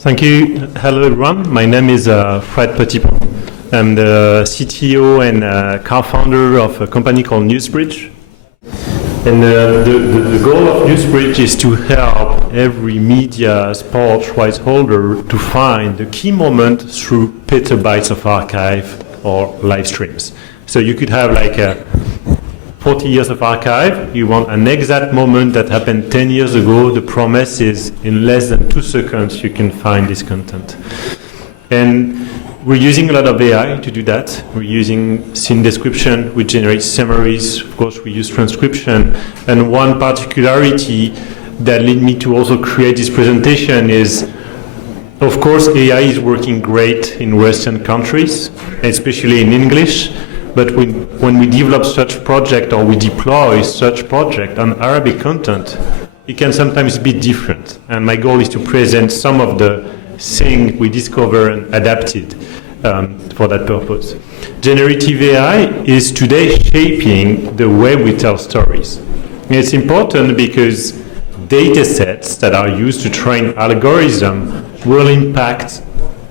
Thank you. Hello, everyone. My name is Fred Petitpont. I'm the CTO and co-founder of a company called Newsbridge. And the goal of Newsbridge is to help every media sports rights holder to find the key moment through petabytes of archive or live streams. So you could have like 40 years of archive, you want an exact moment that happened 10 years ago. The promise is in less than 2 seconds you can find this content. And we're using a lot of AI to do that. We're using scene description, which generates summaries. Of course, we use transcription. And one particularity that led me to also create this presentation is, of course, AI is working great in Western countries, especially in English. But when we develop such project or we deploy such project on Arabic content, it can sometimes be different. And my goal is to present some of the things we discover and adapted for that purpose. Generative AI is today shaping the way we tell stories. And it's important because datasets that are used to train algorithms will impact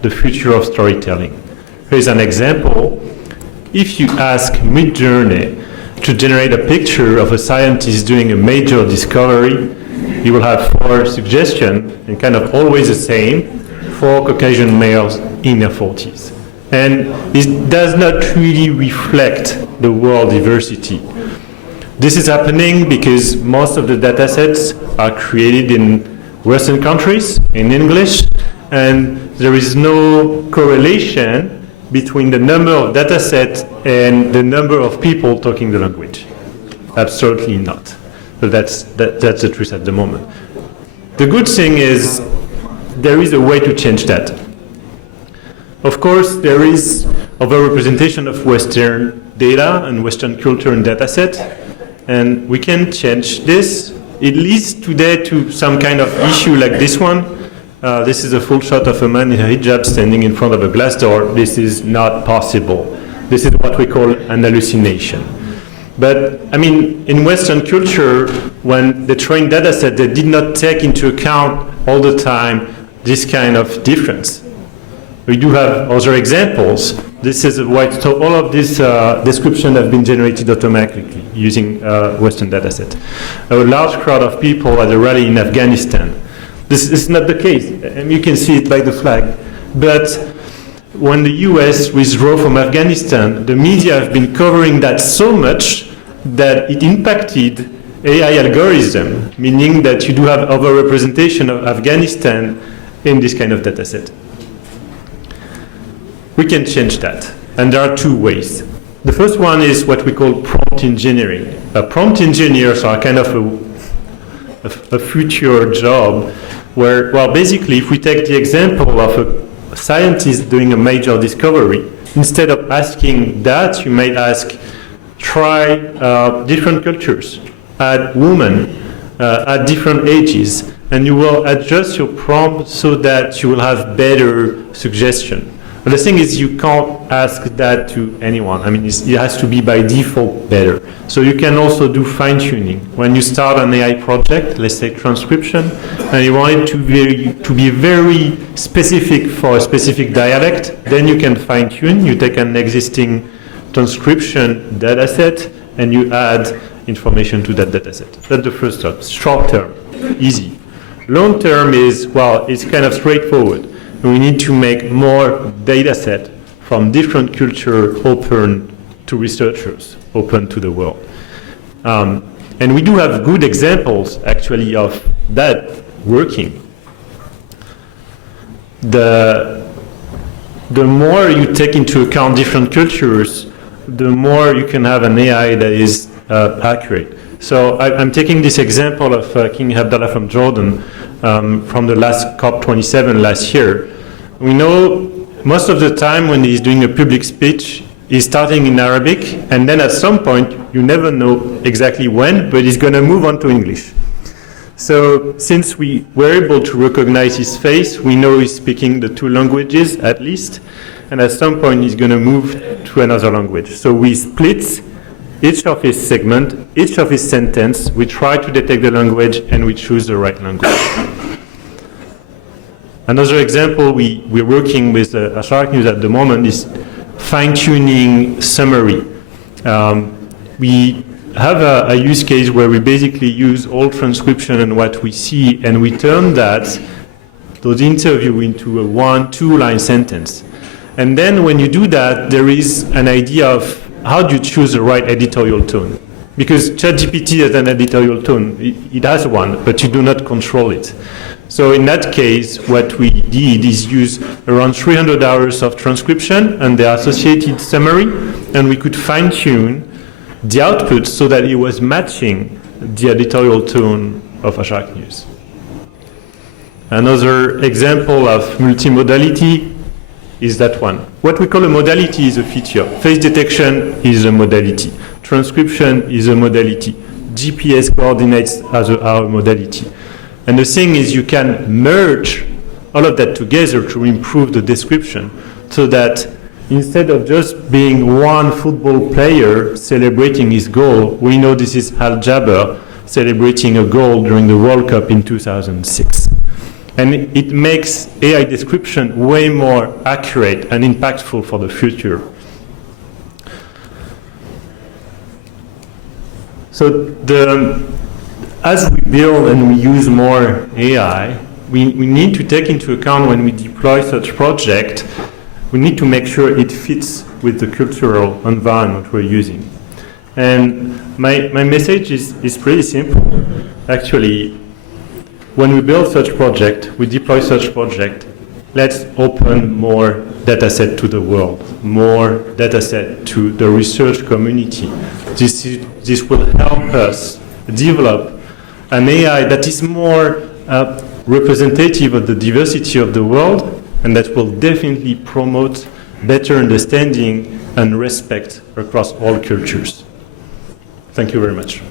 the future of storytelling. Here's an example. If you ask Midjourney to generate a picture of a scientist doing a major discovery, you will have 4 suggestions, and kind of always the same, 4 Caucasian males in their 40s. And this does not really reflect the world diversity. This is happening because most of the datasets are created in Western countries, in English, and there is no correlation between the number of datasets and the number of people talking the language. Absolutely not. So that's the truth at the moment. The good thing is there is a way to change that. Of course, there is overrepresentation of Western data and Western culture in dataset, and we can change this. It leads today to some kind of issue like this one. This is a full shot of a man in a hijab standing in front of a glass door. This is not possible. This is what we call an hallucination. But, I mean, in Western culture, when they train dataset, they did not take into account all the time this kind of difference. We do have other examples. This is a white, so all of this description have been generated automatically using Western dataset. A large crowd of people at a rally in Afghanistan. This is not the case, and you can see it by the flag. But when the US withdrew from Afghanistan, the media have been covering that so much that it impacted AI algorithm, meaning that you do have overrepresentation of Afghanistan in this kind of data set. We can change that, and there are 2 ways. The first one is what we call prompt engineering. Prompt engineers are kind of a future job where, well, basically, if we take the example of a scientist doing a major discovery, instead of asking that, you may ask, try different cultures, add women, at different ages, and you will adjust your prompt so that you will have better suggestion. But the thing is, you can't ask that to anyone. I mean, it has to be by default better. So you can also do fine-tuning. When you start an AI project, let's say transcription, and you want it to be very specific for a specific dialect, then you can fine-tune. You take an existing transcription data set, and you add information to that data set. That's the first step. Short term, easy. Long term is, well, it's kind of straightforward. We need to make more data set from different culture open to researchers, open to the world. And we do have good examples, actually, of that working. The more you take into account different cultures, the more you can have an AI that is accurate. So I'm taking this example of King Abdullah from Jordan from the last COP27 last year. We know most of the time when he's doing a public speech, he's starting in Arabic, and then at some point, you never know exactly when, but he's going to move on to English. So since we were able to recognize his face, we know he's speaking the 2 languages at least, and at some point he's going to move to another language. So we split each of his segment, each of his sentence, we try to detect the language, and we choose the right language. Another example we're working with Shark News at the moment is fine-tuning summary. We have a use case where we basically use all transcription and what we see, and we turn those interview into a 1-2 line sentence. And then when you do that, there is an idea of how do you choose the right editorial tone? Because ChatGPT has an editorial tone. It has one, but you do not control it. So in that case, what we did is use around 300 hours of transcription and the associated summary, and we could fine-tune the output so that it was matching the editorial tone of Shark News. Another example of multimodality is that one. What we call a modality is a feature. Face detection is a modality. Transcription is a modality. GPS coordinates are a modality. And the thing is you can merge all of that together to improve the description so that instead of just being one football player celebrating his goal, we know this is Al Jaber celebrating a goal during the World Cup in 2006. And it makes AI description way more accurate and impactful for the future. So as we build and we use more AI, we need to take into account when we deploy such project, we need to make sure it fits with the cultural environment we're using. And my message is pretty simple. Actually, when we build such project, we deploy such project, let's open more dataset to the world, more dataset to the research community. This will help us develop an AI that is more representative of the diversity of the world, and that will definitely promote better understanding and respect across all cultures. Thank you very much.